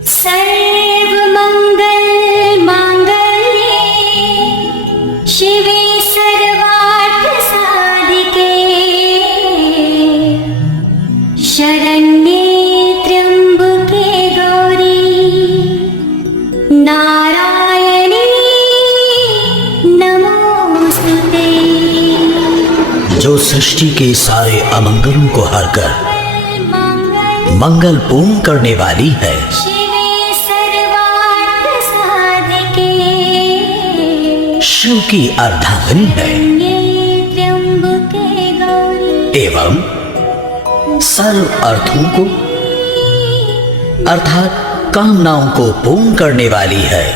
सर्वमंगल मांगल्ये शिवे सर्वार्थ साधिके शरण्ये त्र्यंबके गौरी नारायणी नमोस्तुते। जो सृष्टि के सारे अमंगलों को हरकर मंगल पूर्ण करने वाली है, शिवे सर्वार्थ साधिके शिव की अर्धांगिनी है त्र्यंबके गौरी एवं सर्व अर्थों को अर्थात कामनाओं को पूर्ण करने वाली है।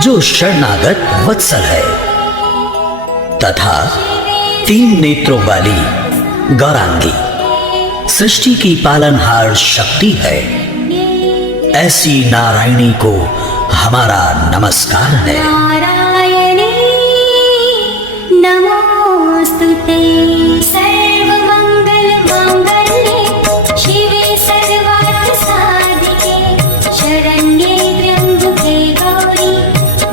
जो शरणागत वत्सल है तथा 3 नेत्रों वाली गौरांगी सृष्टि की पालनहार शक्ति है, ऐसी नारायणी को हमारा नमस्कार है। नारायणी नमोस्तुते। सर्वमंगल मांगल्ये शिवे सर्वार्थ साधिके शरण्ये त्र्यंबके गौरी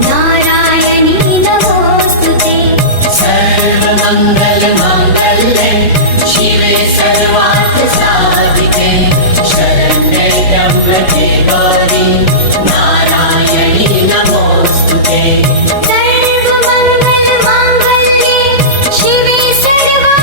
नारायणी नमोस्तुते। सर्वमंगल मांगल्ये शिवे सर्वार्थ साधिके शरण्ये त्र्यंबके गौरी नारायणी नमोस्तुते। सर्वमंगल मांगल्ये शिवे सर्वार्थ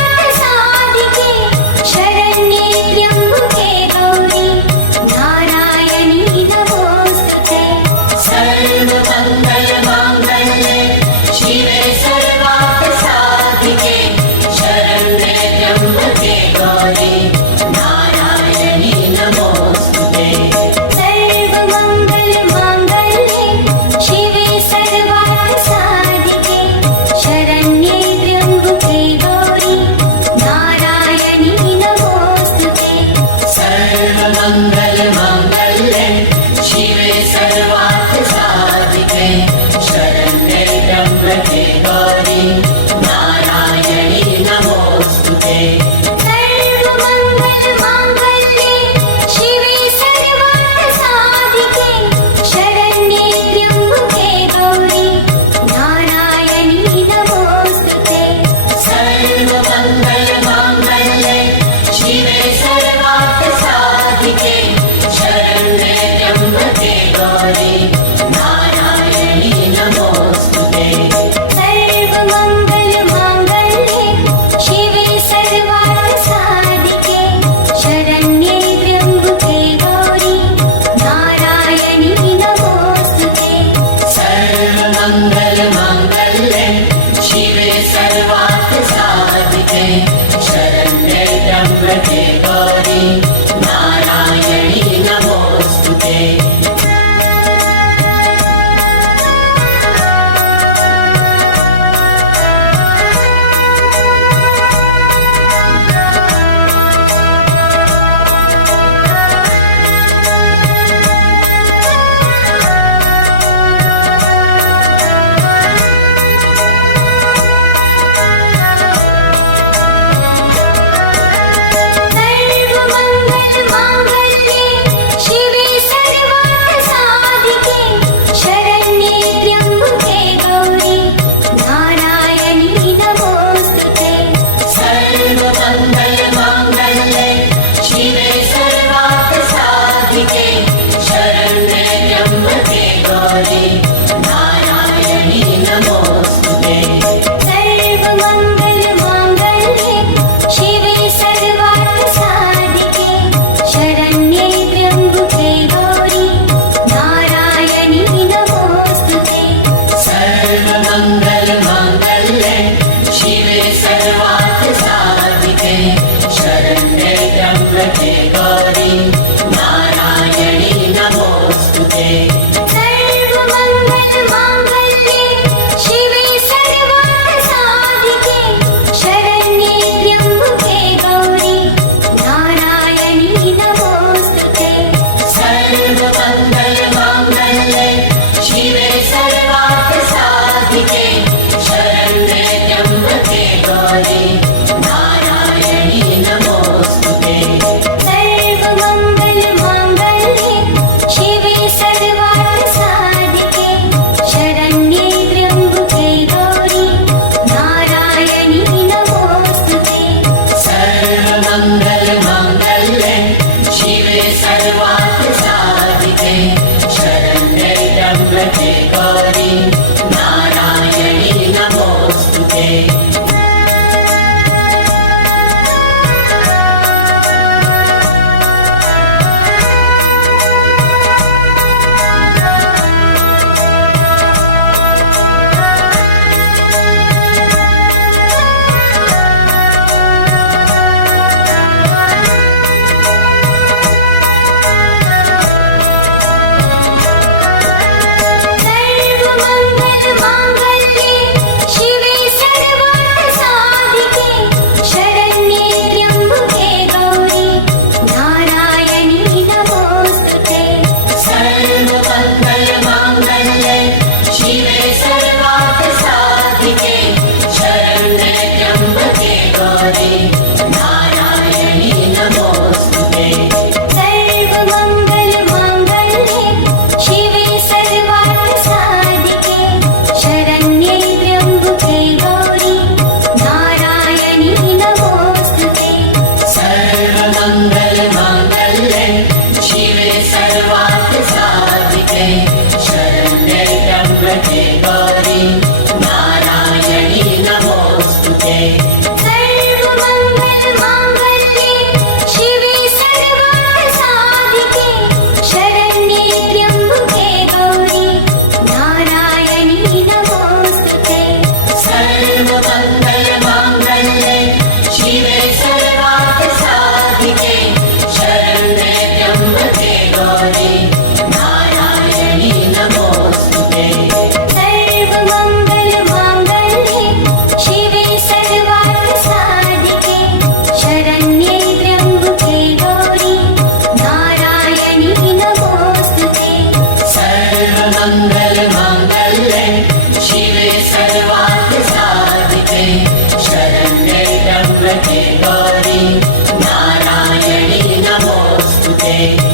सर्वमङ्गल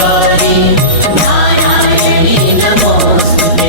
गौरी नारायणी नमोस्तुते।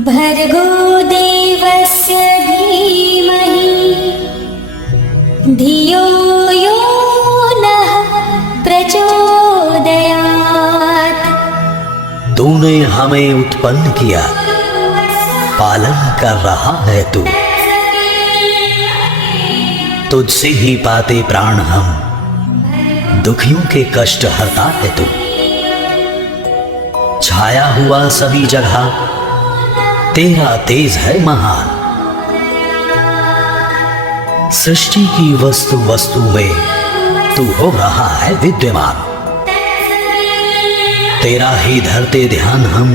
भर्गो देवस्य धीमहि धियो यो नः प्रचोदयात्। तूने हमें उत्पन्न किया, पालन कर रहा है तू, तुझसे ही पाते प्राण हम, दुखियों के कष्ट हरता है तू। छाया हुआ सभी जगह तेरा तेज है महान, सृष्टि की वस्तु वस्तु में तू हो रहा है विद्यमान। तेरा ही धरते ध्यान हम,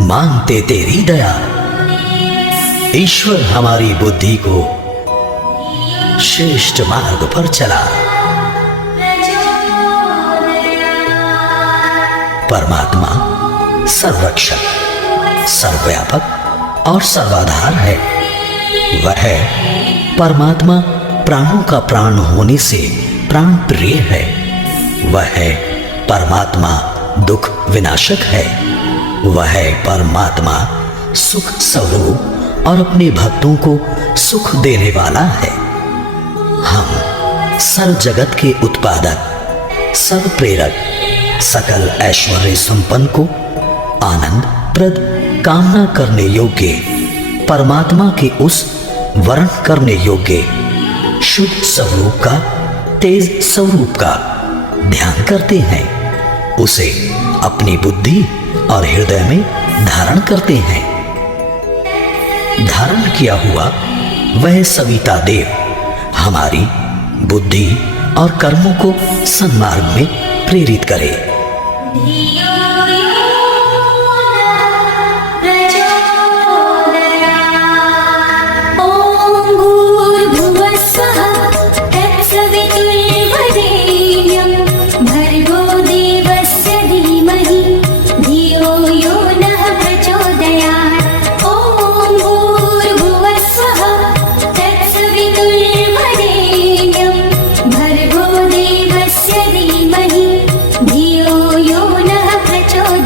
मांगते तेरी दया। ईश्वर हमारी बुद्धि को श्रेष्ठ मार्ग पर चला। परमात्मा सर्वरक्षक, सर्वव्यापक और सर्वाधार है। वह परमात्मा प्राणों का प्राण होने से प्राण प्रिय है। वह परमात्मा दुख विनाशक है। वह परमात्मा सुख स्वरूप और अपने भक्तों को सुख देने वाला है। हम सर्व जगत के उत्पादक, सर्व प्रेरक, सकल ऐश्वर्य संपन्न को आनंद प्रद कामना करने योग्य परमात्मा के उस वर्ण करने योग्य शुद्ध स्वरूप का, तेज स्वरूप का ध्यान करते हैं, उसे अपनी बुद्धि और हृदय में धारण करते हैं। धारण किया हुआ वह सविता देव हमारी बुद्धि और कर्मों को सन्मार्ग में प्रेरित करे। धियो यो नः प्रचोदयात्। ॐ भूर्भुवः स्वः तत्सवितुर्वरेण्यं भर्गो देवस्य धीमहि धियो यो नः प्रचोदयात्। ॐ भूर्भुवः स्वः तत्सवितुर्वरेण्यं भर्गो देवस्य धीमहि धियो यो नः प्रचोदयात्।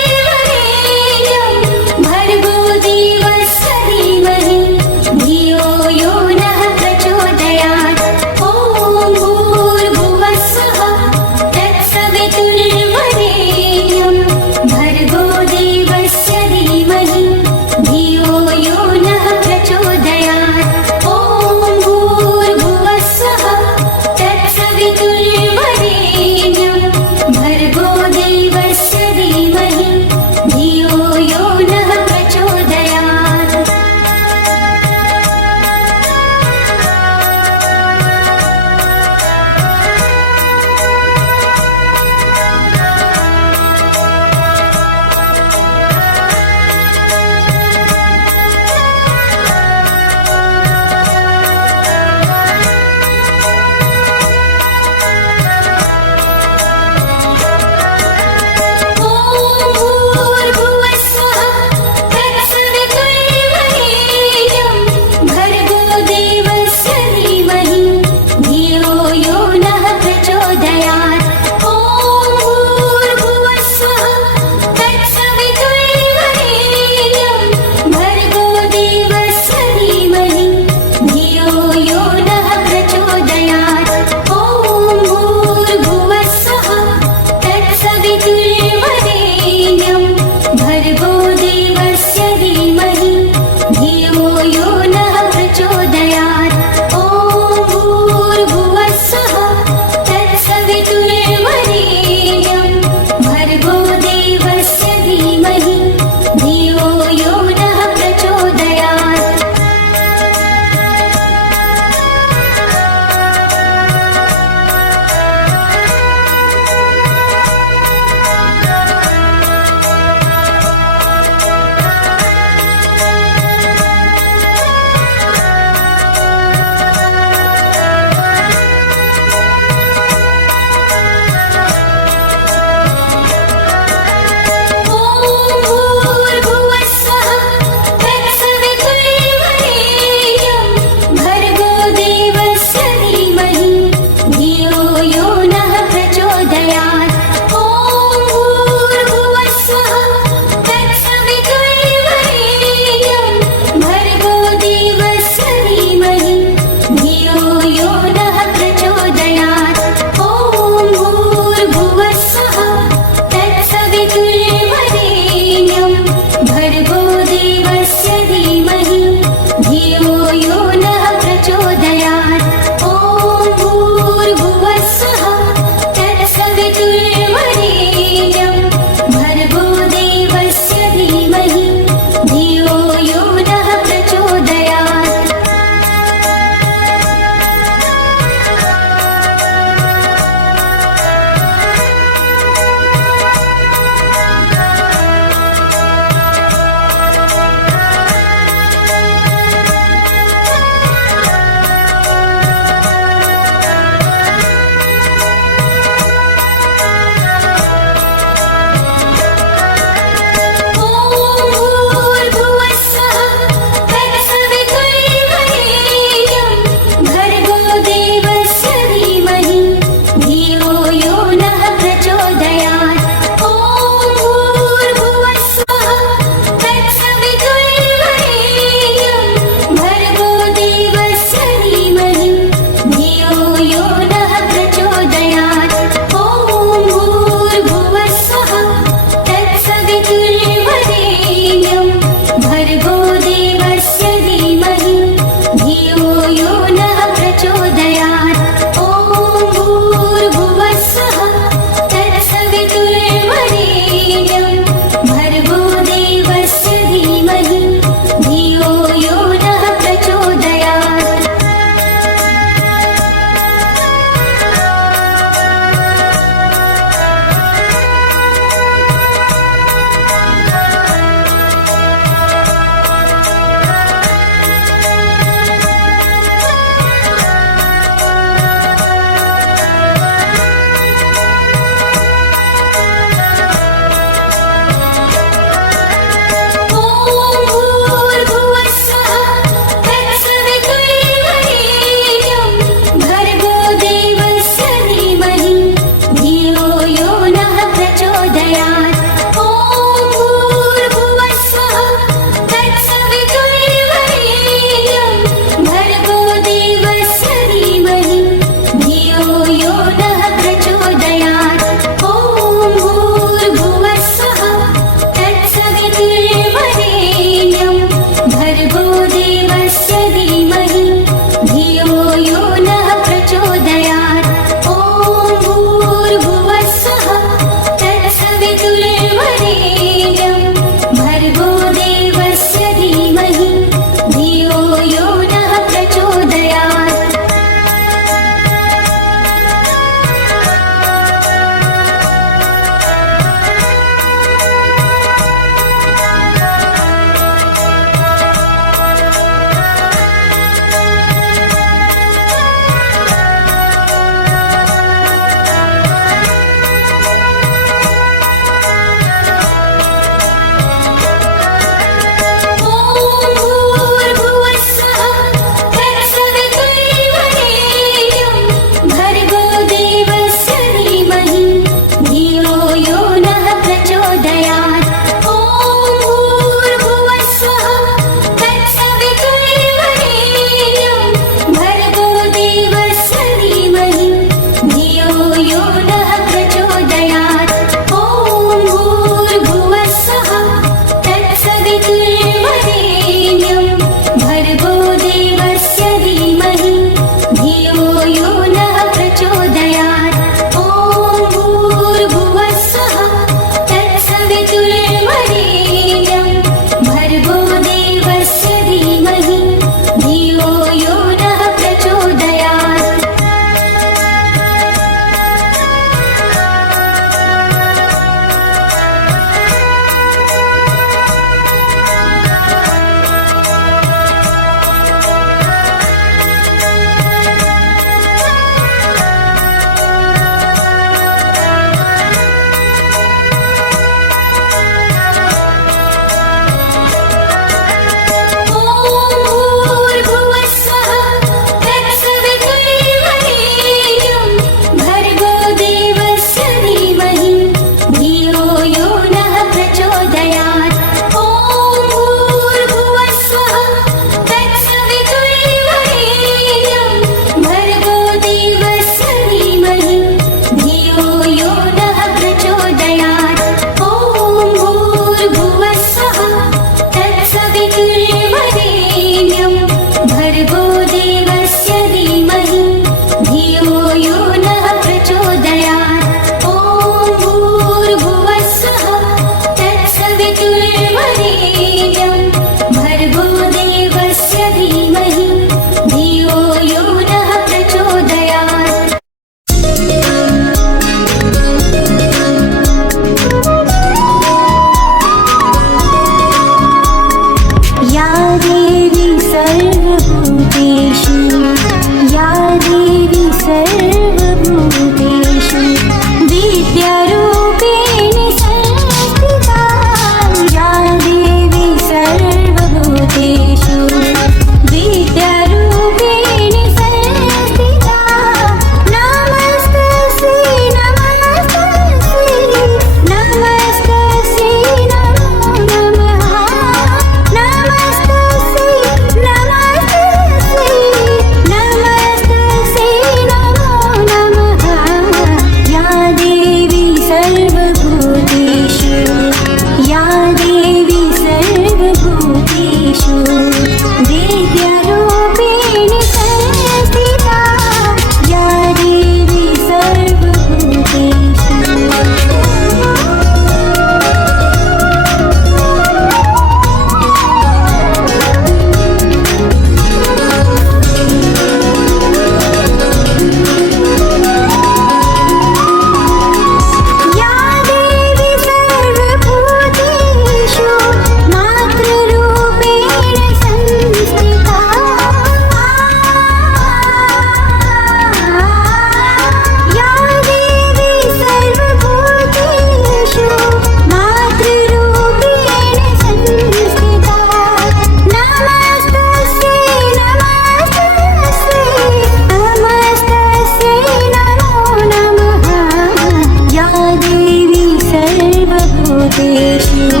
सर्वभूतेषु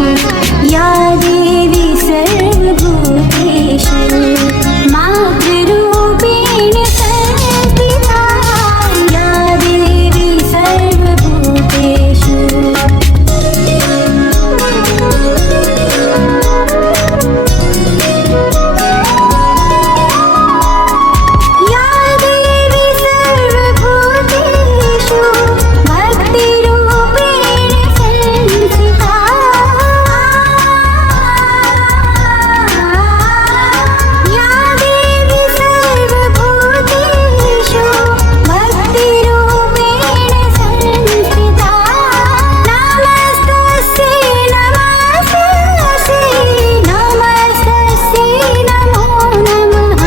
या देवी सर्वभूतेषु मातृरूपेण संस्थिता या देवी सर्वभूतेषु या देवी सर्वभूतेषु भक्तिरूपेण संस्थिता या देवी सर्वभूतेषु भक्तिरूपेण संस्थिता नमस्तस्यै नमस्तस्यै नमस्तस्यै नमो नमः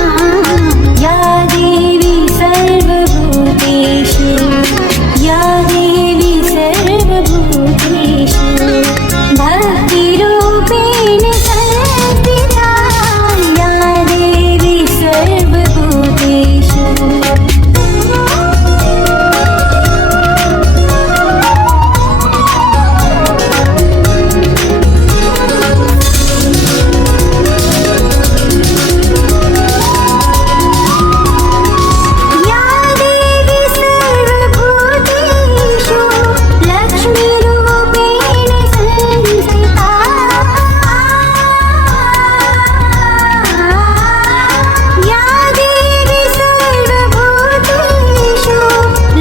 या देवी सर्वभूतेषु या देवी सर्वभूतेषु भक्तिरूपेण संस्थिता या देवी सर्वभूतेषु या देवी सर्वभूतेषु लक्ष्मीरूपेण संस्थिता या देवी सर्वभूतेषु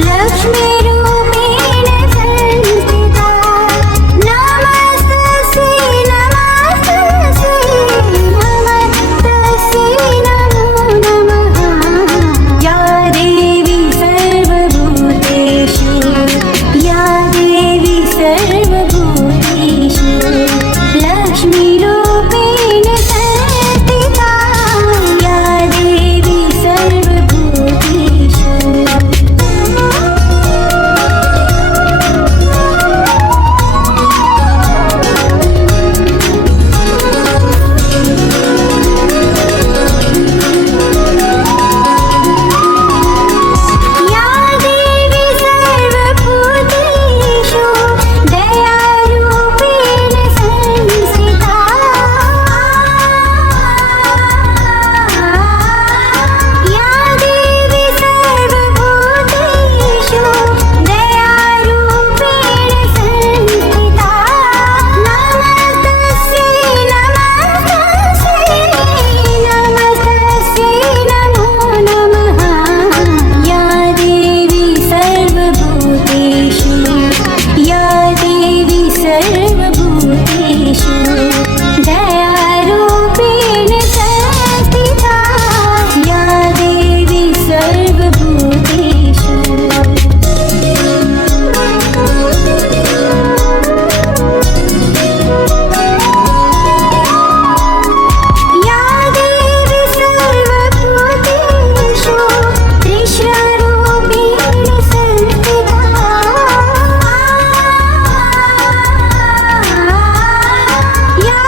लक्ष्मीरूपेण संस्थिता नमस्तस्यै नमस्तस्यै नमस्तस्यै नमो नमः या देवी सर्वभूतेषु या देवी सर्वभूतेषु लक्ष्मीरूपेण संस्थिता या देवी सर्वभूतेषु या देवी सर्वभूतेषु दयारूपेण संस्थिता या देवी सर्वभूतेषु दयारूपेण संस्थिता नमस्तस्यै नमस्तस्यै नमस्तस्यै नमो नमः या देवी सर्वभूतेषु या देवी सर्वभूतेषु दयारूपेण संस्थिता या देवी सर्वभूतेषु या देवी सर्वभूतेषु कृष्णरूपेण संस्थिता या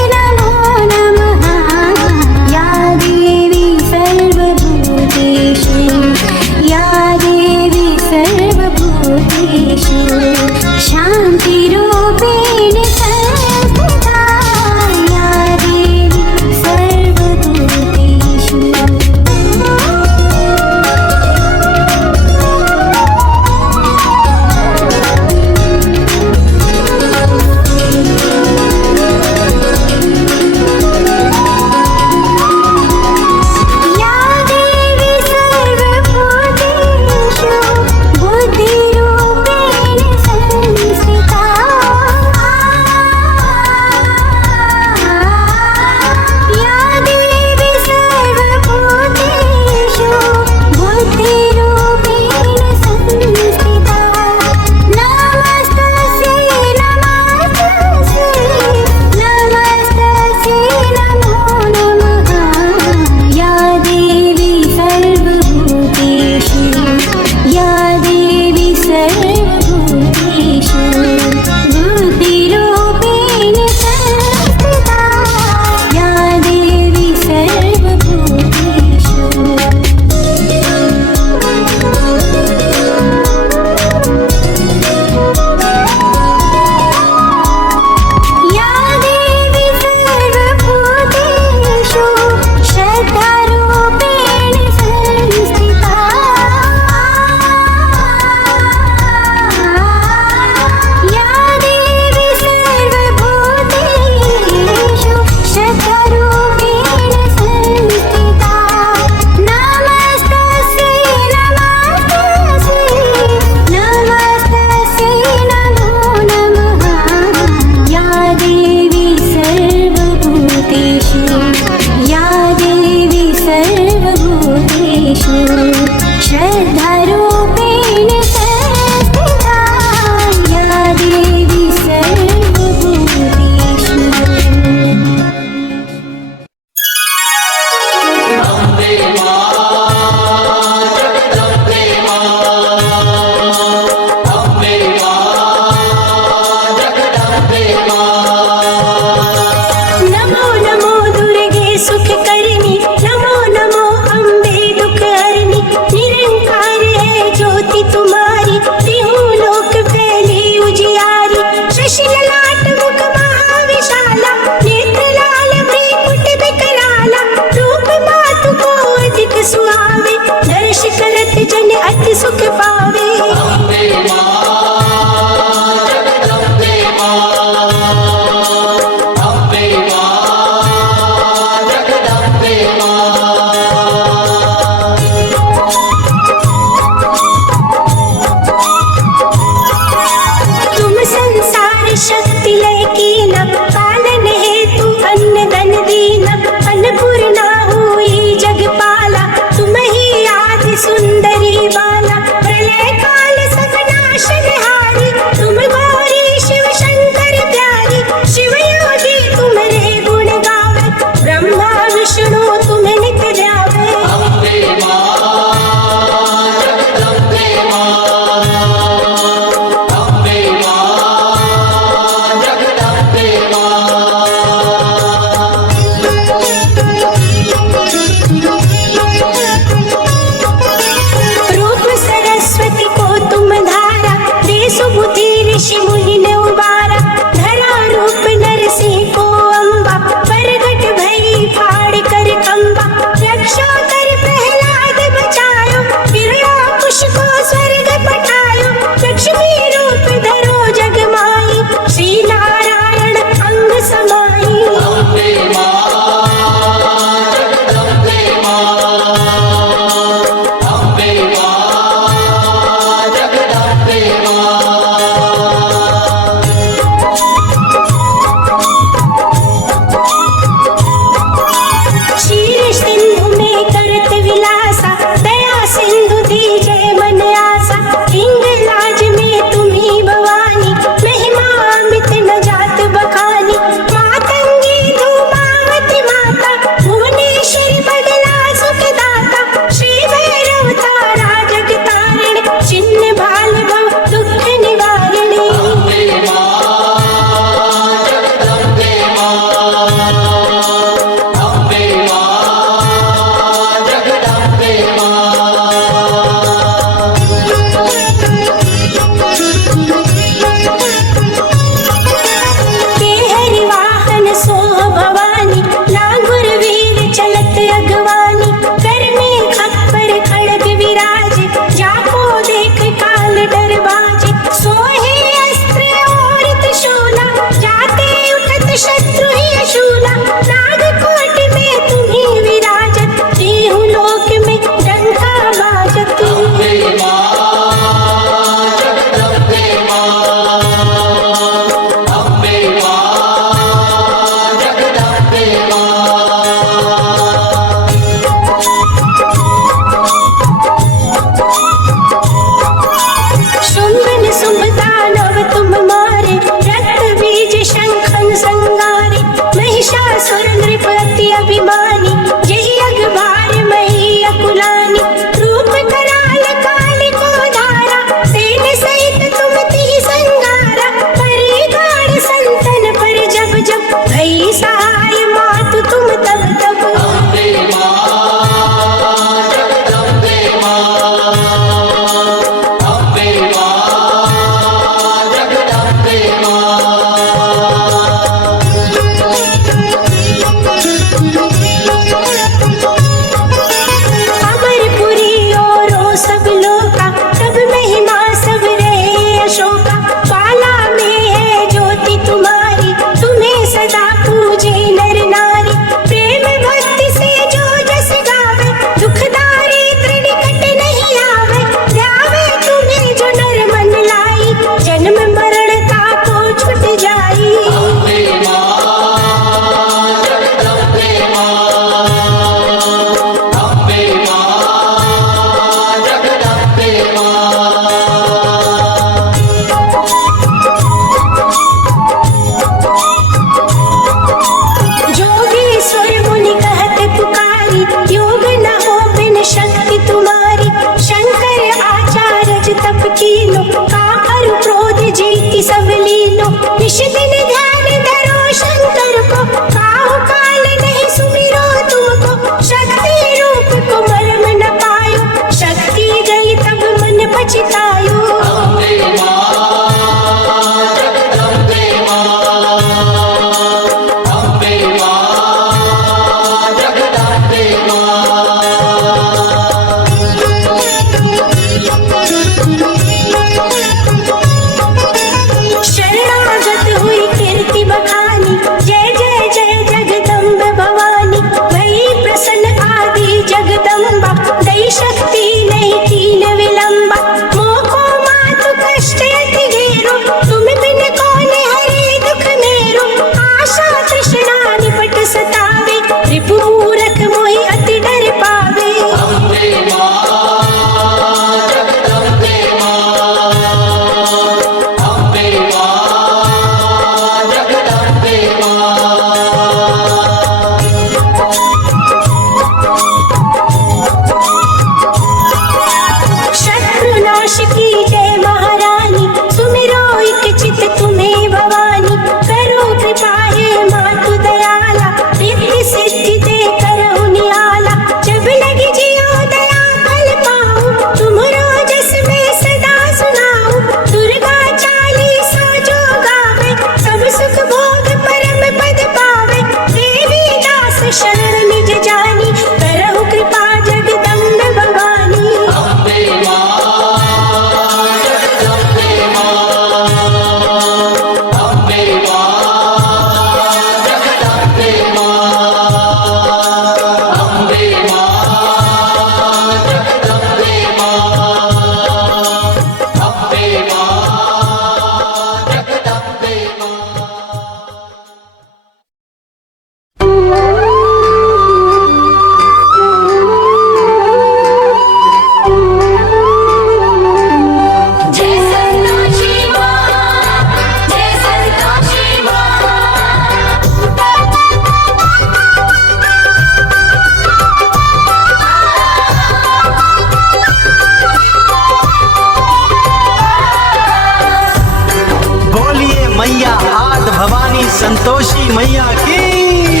संतोषी मैया की।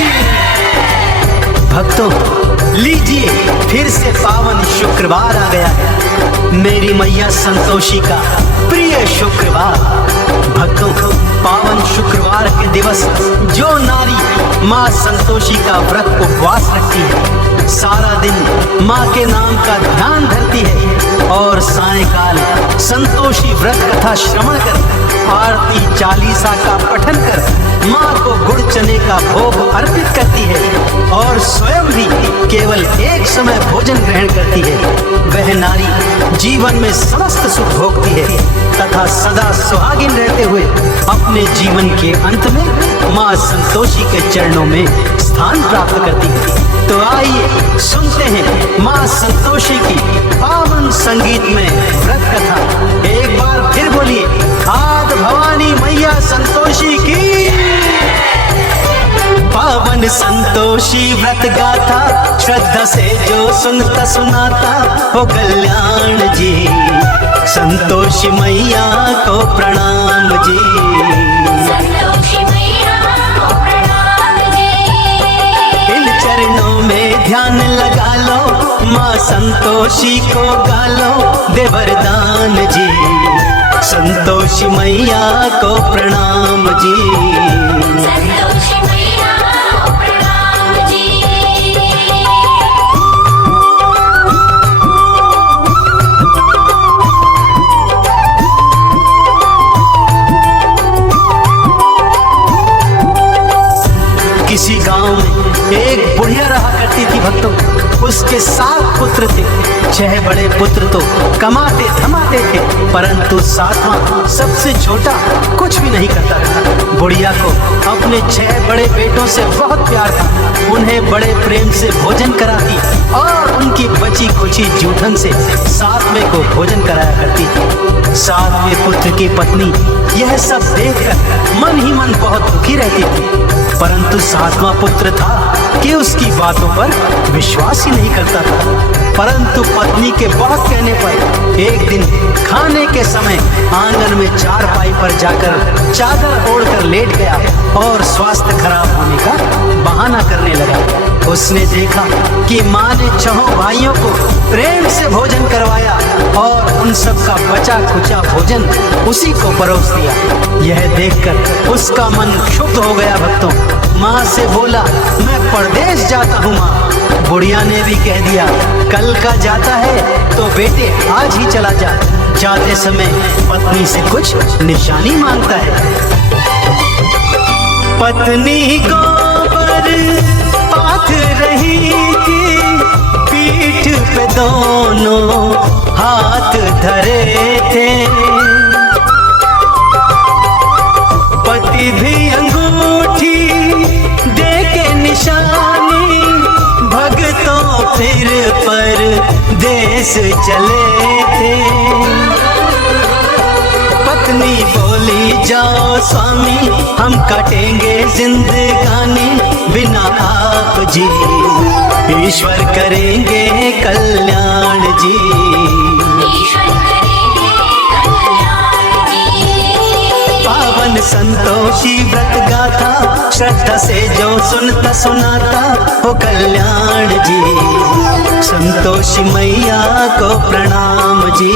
भक्तों लीजिए, फिर से पावन शुक्रवार आ गया है, मेरी मैया संतोषी का प्रिय शुक्रवार। भक्तों पावन शुक्रवार के दिवस जो नारी माँ संतोषी का व्रत उपवास रखती है, सारा दिन माँ के नाम का ध्यान धरती है और सायंकाल संतोषी व्रत कथा श्रवण कर आरती चालीसा का पठन कर माँ को गुड़ चने का भोग अर्पित करती है और स्वयं भी केवल एक समय भोजन ग्रहण करती है, वह नारी जीवन में समस्त सुख भोगती है तथा सदा सुहागिन रहते हुए अपने जीवन के अंत में माँ संतोषी के चरणों में स्थान प्राप्त करती है। तो आइए सुनते हैं माँ संतोषी की पावन संगीत में व्रत कथा। एक बार फिर बोलिए, खाद भवानी मैया संतोषी की। पावन संतोषी व्रत गाथा, श्रद्धा से जो सुनता सुनाता हो कल्याण जी। संतोषी मैया को प्रणाम जी। संतोषी मैया को प्रणाम जी। इन चरणों में ध्यान लगा लो, माँ संतोषी को गालो दे वरदान जी। संतोषी मैया को प्रणाम जी। संतोषी मैया को प्रणाम जी। किसी गांव में एक बुढ़िया रहा करती थी भक्तों। उसके 7 पुत्र थे। 6 बड़े पुत्र तो कमाते धमाते थे, परंतु 7वां सबसे छोटा कुछ भी नहीं करता था। बुढ़िया को अपने 6 बड़े बेटों से बहुत प्यार था। उन्हें बड़े प्रेम से भोजन कराती और उनकी बची कुची जूठन से 7वें को भोजन कराया करती थी। 7वें पुत्र की पत्नी यह सब देखकर मन ही मन बहुत दुखी रहती थी, परंतु 7वां पुत्र था कि उसकी बातों पर विश्वास ही नहीं करता था। परंतु पत्नी के बहुत कहने पर एक दिन खाने के समय आंगन में चारपाई पर जाकर चादर ओढ़कर लेट गया और स्वास्थ्य खराब होने का बहाना करने लगा। उसने देखा कि माँ ने 6 भाइयों को प्रेम से भोजन करवाया और उन सब का बचा खुचा भोजन उसी को परोस दिया। यह देखकर उसका मन क्षुब्ध हो गया भक्तों। माँ से बोला, मैं परदेश जाता हूँ माँ। बुढ़िया ने भी कह दिया, कल का जाता है तो बेटे आज ही चला जा। जाते समय पत्नी से कुछ निशानी मांगता है। पत्नी गोबर पाथ रही थी, पीठ पे दोनों हाथ धरे थे। पति भी अंगूठी दे के निशानी, भक्तों फिर पर देश चले थे। पत्नी बोली, जाओ स्वामी हम काटेंगे जिंदगानी, बिना आप जी ईश्वर करेंगे कल्याण जी। ईश्वर करेंगे कल्याण जी। पावन संतोषी व्रत गाथा, श्रद्धा से जो सुनता सुनाता हो कल्याण जी। संतोषी मैया को प्रणाम जी।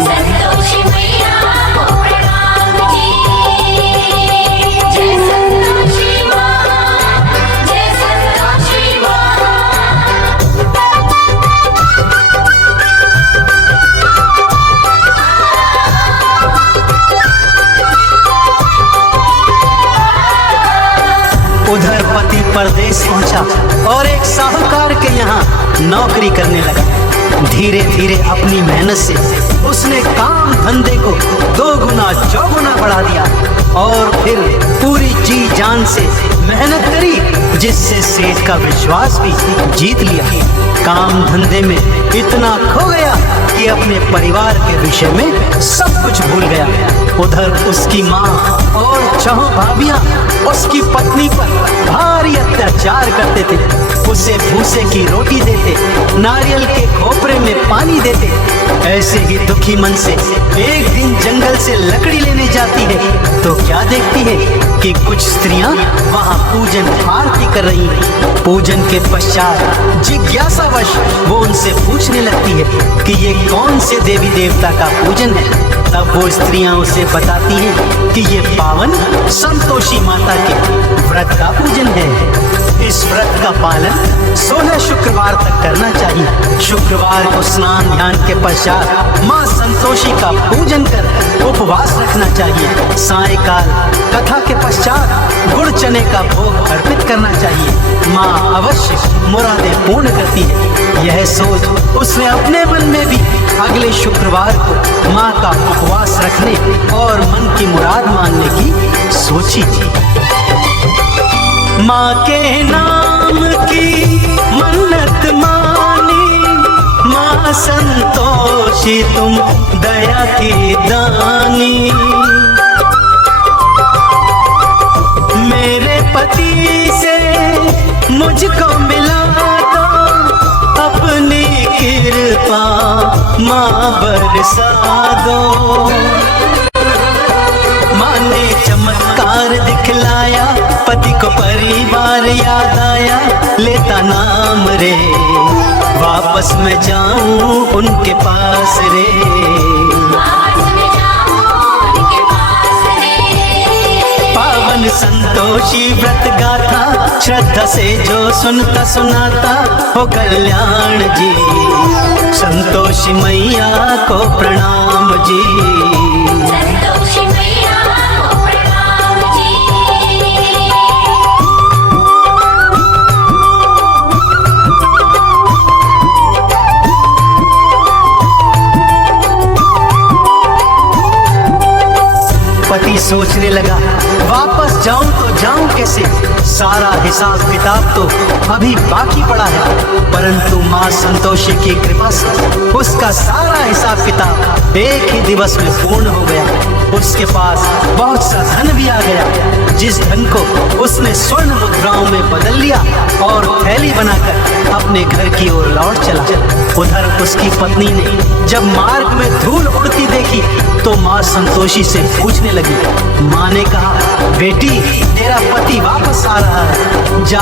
संतोषी मैया को प्रणाम जी। जय संतोषी माँ, जय संतोषी माँ। उधर पति परदेश पहुंचा और एक साहूकार के यहाँ नौकरी करने लगा। धीरे धीरे अपनी मेहनत से उसने काम धंधे को 2 गुना 4 गुना बढ़ा दिया और फिर पूरी जी जान से मेहनत करी, जिससे सेठ का विश्वास भी जीत लिया। काम धंधे में इतना खो गया कि अपने परिवार के विषय में सब सब कुछ भूल गया। उधर उसकी माँ और चहों भाभियां उसकी पत्नी पर भारी अत्याचार करते थे। उसे भूसे की रोटी देते, नारियल के खोपरे में पानी देते। ऐसे ही दुखी मन से एक दिन जंगल से लकड़ी लेने जाती है तो क्या देखती है कि कुछ स्त्रियां वहां पूजन आरती कर रही हैं। पूजन के पश्चात जिज्ञासावश वो उनसे पूछने लगती है कि ये कौन से देवी देवता का पूजन है। तब वो स्त्रियां उसे बताती हैं कि ये पावन संतोषी माता के व्रत का पूजन है। इस व्रत का पालन 16 शुक्रवार तक करना चाहिए। शुक्रवार को स्नान ध्यान के पश्चात माँ संतोषी का पूजन कर उपवास रखना चाहिए। सायंकाल कथा के पश्चात गुड़ चने का भोग अर्पित करना चाहिए। माँ अवश्य मुरादें पूर्ण करती है। यह सोच उसने अपने मन में भी अगले शुक्रवार को माँ का उपवास रखने और मन की मुराद मांगने की सोची थी। माँ के नाम की मन्नत मानी, माँ संतोषी तुम दया की दानी। मेरे पति से मुझको मिला दो, अपनी कृपा माँ बरसा दो। माँ ने चमत्कार दिखलाया, पति को परिवार याद आया। लेता नाम रे, वापस मैं जाऊं उनके पास रे। वापस में जाऊं उनके पास रे। पावन संतोषी व्रत गाथा, श्रद्धा से जो सुनता सुनाता हो कल्याण जी। संतोषी मैया को प्रणाम जी। संतोषी मैया को प्रणाम जी। पति सोचने लगा वापस जाऊं तो जाऊं कैसे, सारा हिसाब किताब तो अभी बाकी पड़ा है। परंतु माँ संतोषी की कृपा से उसका सारा हिसाब किताब एक ही दिवस में पूर्ण हो गया। उसके पास बहुत सा धन भी आ गया, जिस धन को उसने स्वर्ण मुद्राओं में बदल लिया और थैली बनाकर अपने घर की ओर लौट चला। उधर उसकी पत्नी ने जब मार्ग में धूल उड़ती देखी तो माँ संतोषी से पूछने लगी। माँ ने कहा, बेटी तेरा पति वापस आ रहा है, जा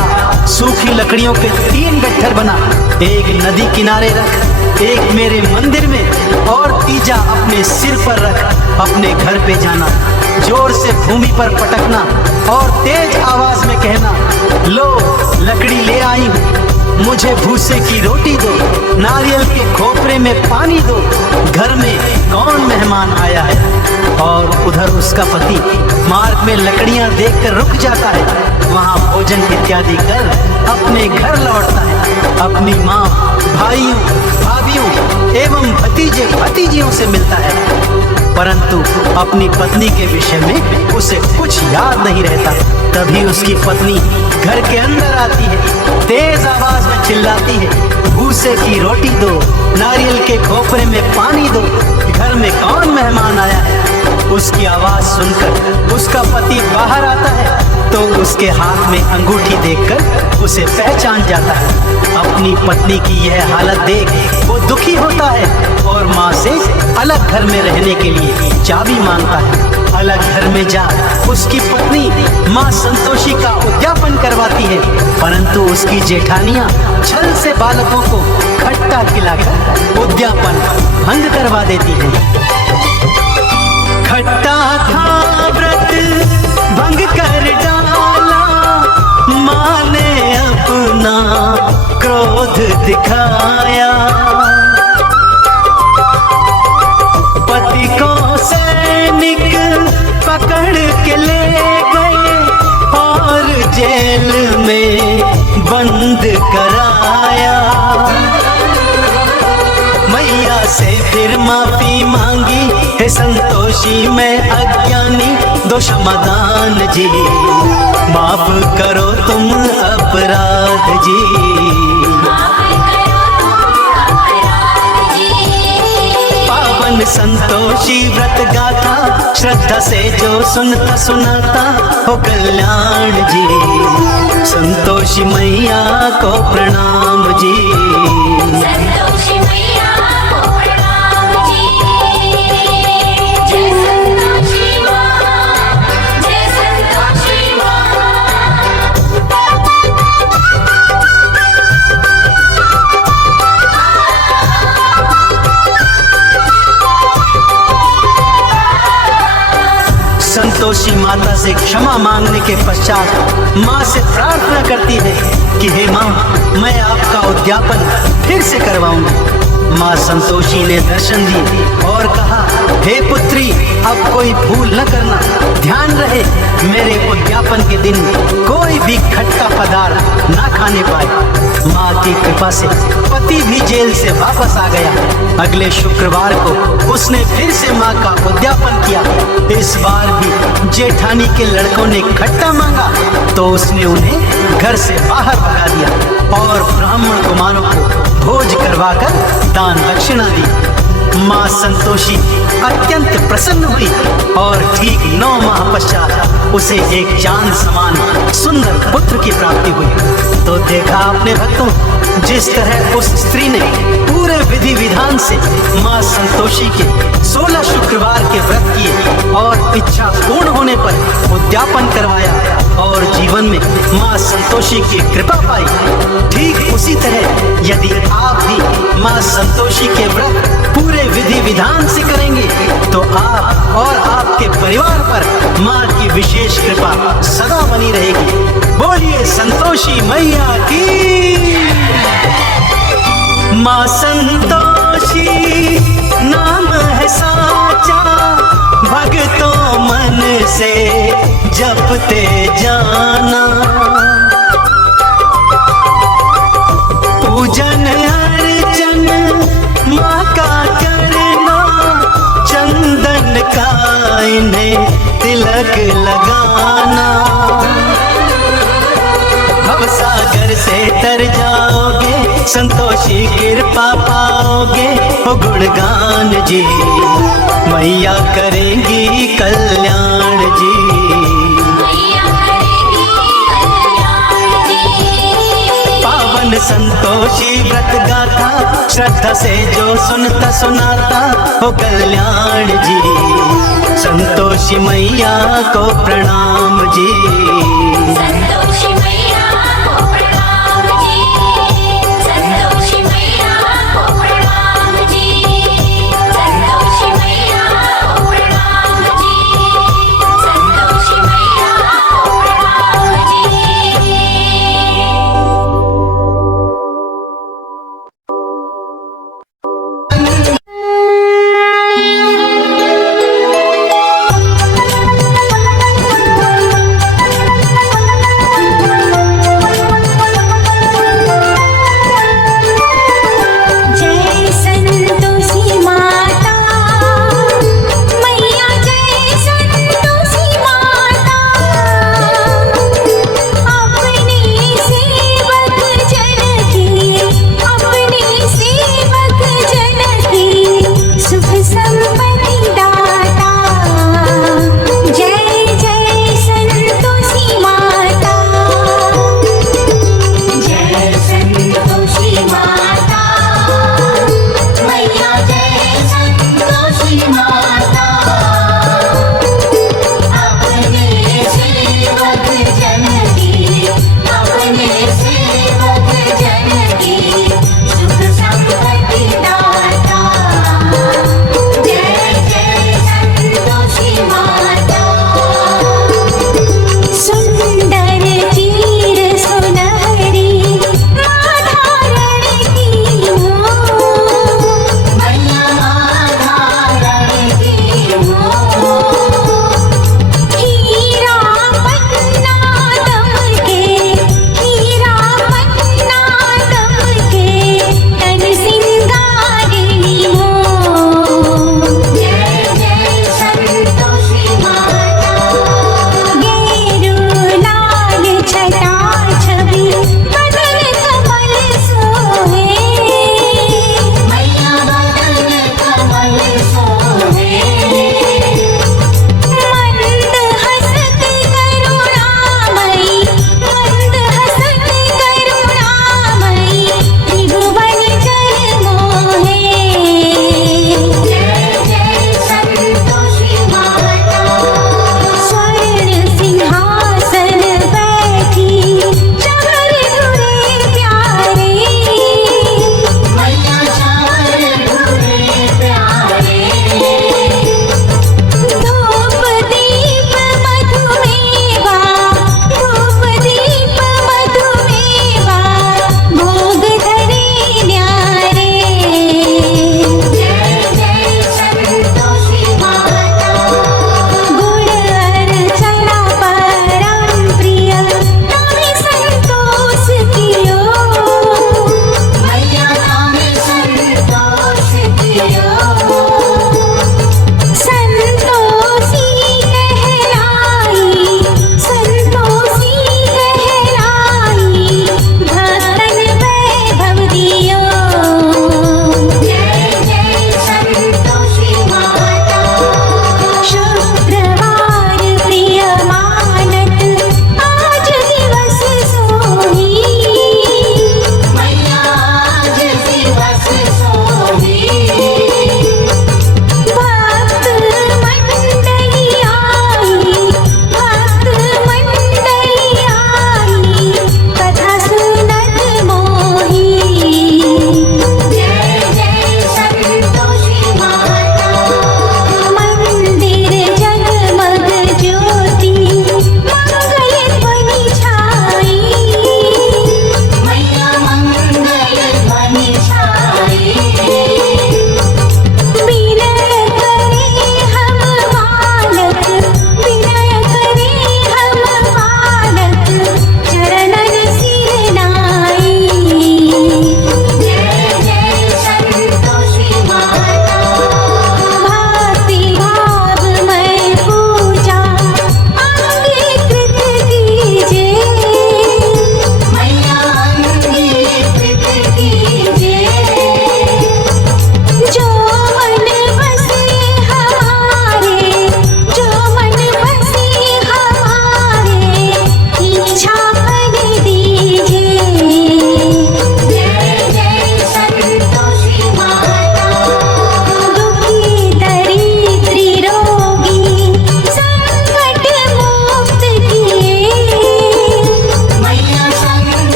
सूखी लकड़ियों के 3 गट्ठर बना, एक नदी किनारे रख, एक मेरे मंदिर में और तीजा अपने सिर पर रख। अपने घर पे जाना, जोर से भूमि पर पटकना और तेज आवाज में कहना, लो लकड़ी ले आई हूँ, मुझे भूसे की रोटी दो, नारियल के खोपरे में पानी दो, घर में कौन मेहमान आया है। और उधर उसका पति मार्ग में लकड़ियां देखकर रुक जाता है, वहां भोजन इत्यादि कर अपने घर लौटता है। अपनी माँ, भाइयों, भाभियों एवं भतीजे भतीजियों से मिलता है, परंतु अपनी पत्नी के विषय में उसे कुछ याद नहीं रहता। तभी उसकी पत्नी घर के अंदर आती है, तेज आवाज में चिल्लाती है, भूसे की रोटी दो, नारियल के खोपरे में पानी दो, घर में कौन मेहमान आया है। उसकी आवाज सुनकर उसका पति बाहर आता है तो उसके हाथ में अंगूठी देखकर उसे पहचान जाता है। अपनी पत्नी की यह हालत देख वो दुखी होता है और माँ से अलग घर में रहने के लिए चाबी मांगता है। अलग घर में जा उसकी पत्नी माँ संतोषी का उद्यापन करवाती है, परंतु उसकी जेठानियाँ छल से बालकों को खट्टा खिलाकर उद्यापन भंग करवा देती है। खट्टा था व्रत भंग कर डाला, माँ ने अपना क्रोध दिखाया। पति को सैनिक पकड़ के ले गए और जेल में बंद कराया। मैया से फिर माफी मांगी, हे संतोषी मैं अज्ञानी, दो क्षमादान जी, माफ करो तुम अपराध जी। माफ करो तुम अपराध जी। पावन पावन संतोषी व्रत गाथा, श्रद्धा से जो सुनता सुनाता हो कल्याण जी। संतोषी मैया को प्रणाम जी। संतोषी मैया को प्रणाम जी। जय संतोषी माँ, जय संतोषी माँ। संतोषी माता से क्षमा मांगने के पश्चात माँ से प्रार्थना करती है कि हे माँ, मैं आपका उद्यापन फिर से करवाऊंगी। माँ संतोषी ने दर्शन दिए और कहा, हे पुत्री, अब कोई भूल न करना, ध्यान रहे मेरे उद्यापन के दिन कोई भी खट्टा पदार्थ ना खाने पाए। माँ की कृपा से पति भी जेल से वापस आ गया। अगले शुक्रवार को उसने फिर से माँ का उद्यापन किया। इस बार भी जेठानी के लड़कों ने खट्टा मांगा तो उसने उन्हें घर से बाहर भगा दिया और ब्राह्मण कुमारों को भोज करवाकर दान दक्षिणा दी। माँ संतोषी अत्यंत प्रसन्न हुई और ठीक 9 माह पश्चात उसे एक चांद समान सुंदर पुत्र की प्राप्ति हुई। तो देखा आपने भक्तों, जिस तरह उस स्त्री ने पूरे विधि विधान से माँ संतोषी के 16 शुक्रवार के व्रत किए और इच्छा पूर्ण होने पर उद्यापन करवाया और जीवन में माँ संतोषी की कृपा पाई, ठीक उसी तरह यदि आप भी माँ संतोषी के व्रत पूरे विधि विधान से करेंगे तो आप और आपके परिवार पर माँ की विशेष कृपा सदा बनी रहेगी। बोलिए संतोषी मैया की। माँ संतोषी नाम है साचा, भक्तों मन से जपते जाना। पूजन अर्चन माँ का करना, चंदन का इन्हें तिलक लगाना। भवसागर से तर जाओगे, संतोषी कृपा पाओगे। हो गुणगान जी, मैया करेंगी कल्याण जी। मैया करेगी कल्याण जी। पावन संतोषी व्रत गाथा, श्रद्धा से जो सुनता सुनाता हो कल्याण जी। संतोषी मैया को प्रणाम जी। संतोषी मैया को प्रणाम जी। संतोषी मैया को प्रणाम जी। संतोषी मैया को प्रणाम जी। संतोषी मैया को प्रणाम जी।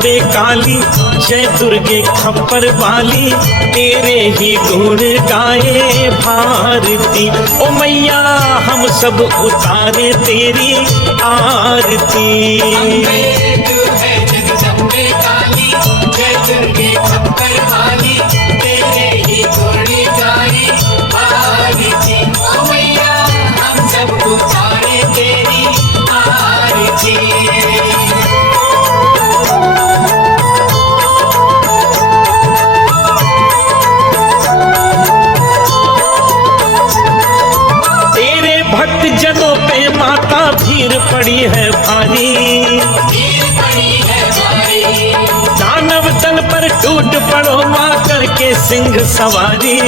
जगदम्बे काली, जय दुर्गे खप्पर वाली, तेरे ही गुण गाए भारती। ओ मैया हम सब उतारे तेरी आरती। तू है जगदम्बे काली, जय दुर्गे खप्पर वाली, तेरे ही गुण गाए भारती। ओ मैया हम सब उतारे तेरी आरती। तेरे भक्त जनों पे माता भीड़ पड़ी है भारी, भीड़ पड़ी है भारी, दानव दल पर टूट पड़ो माँ करके सिंह सवारी।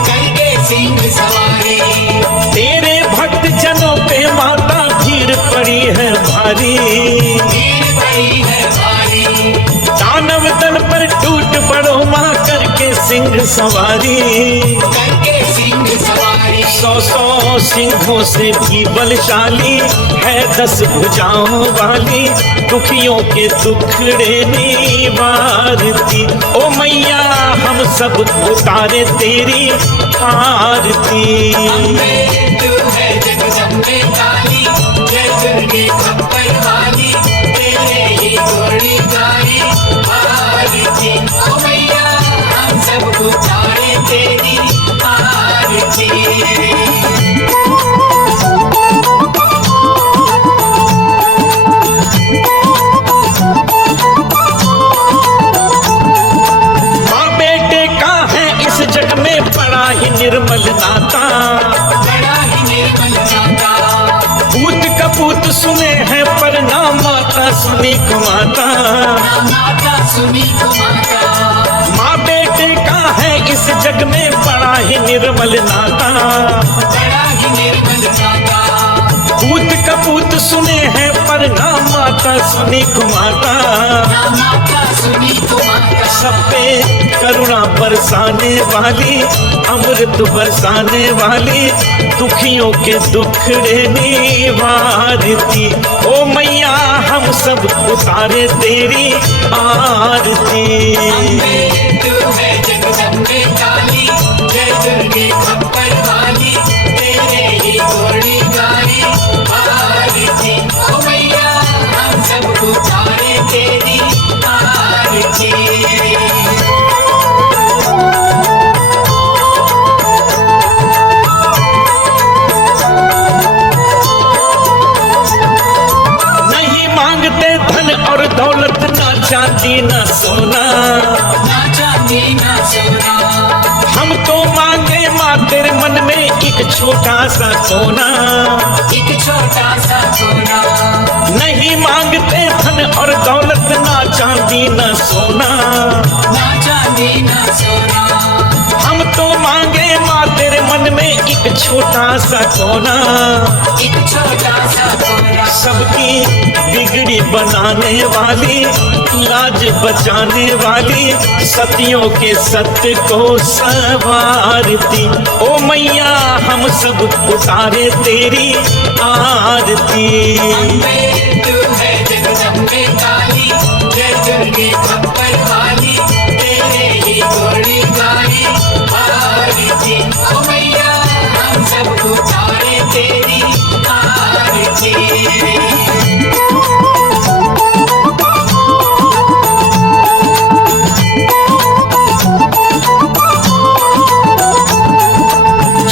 करके सिंह सवारी। तेरे भक्त जनों पे माता भीड़ पड़ी है भारी, भीड़ पड़ी है भारी, दानव दल पर टूट पड़ो माँ करके सिंह सवारी। करके सिंह सवारी। 100 सिंहों से भी बलशाली है 10 भुजाओं वाली, दुखियों के दुखड़े निवारती। ओ मैया हम सब उतारे तेरी आरती। तू है जगदम्बे काली, जय दुर्गे खप्पर वाली, तेरे ही गुण गाए भारती। ओ मैया हम सब उतारे तेरी आरती। माँ बेटे का है इस जग में बड़ा ही निर्मल नाता, बड़ा ही निर्मल नाता, पूत कपूत सुने हैं पर ना माता सुनी को माता। माता सुनी को माता। माँ बेटे का है इस जग में बड़ा ही निर्मल नाता, बड़ा ही निर्मल नाता, पूत कपूत सुने हैं पर ना माता सुनी को माता। माता सुनी को माता। सब पे करुणा बरसाने वाली, अमृत बरसाने वाली, दुखियों के दुखड़े निवारती। ओ मैया हम सब उतारे तेरी आरती। तू है जगदम्बे काली, जय दुर्गे खप्पर वाली, तेरे ही गुण गाए भारती। ओ मैया हम सब उतारे तेरी आरती। नहीं मांगते धन और दौलत, ना चांदी ना सोना, ना चांदी ना सोना, हम तो मांगे माँ तेरे मन में एक छोटा सा कोना। एक छोटा सा सोना। नहीं मांगते धन और दौलत, ना चांदी ना सोना, ना चांदी ना सोना, हम तो मांगे माँ तेरे मन में एक छोटा सा कोना। एक छोटा सा कोना। सबकी बिगड़ी बनाने वाली, लाज बचाने वाली, सतियों के सत्य को संवारती। ओ मैया हम सब उतारे तेरी आरती। तू है जगदम्बे काली, जय दुर्गे खप्पर वाली, तेरे ही गुण गाए भारती। ओ मैया हम सब उतारे तेरी आरती।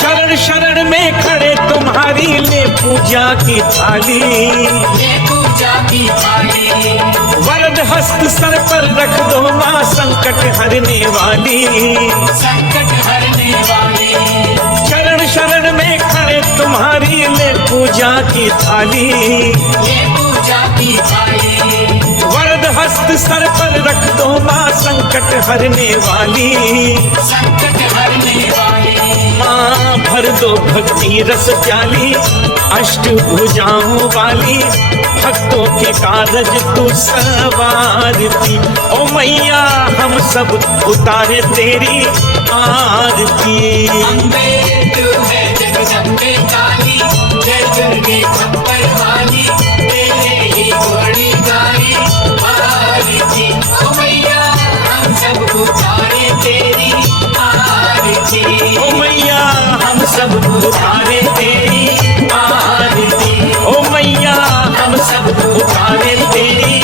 शरण शरण में खड़े तुम्हारी ले पूजा की थाली, ये पूजा की थाली, वरद हस्त सर पर रख दो माँ संकट हरने वाली। संकट हरने वाली, शरण शरण में खड़े तुम्हारी ले पूजा की थाली, ये पूजा की थाली, वरद हस्त सर पर रख दो माँ संकट हरने वाली। संकट हरने वाली, माँ भर दो भक्ति रस प्याली, अष्ट भुजाओं वाली, भक्तों के कारज तू सवारती। ओ मैया हम सब उतारे तेरी आरती। अम्बे तू है जगदम्बे काली, जय दुर्गे खप्पर वाली, तेरे ही गुण गाए भारती। जी। ओ मैया हम सब उतारे तेरी आरती, ओ मैया हम सब उतारे तेरी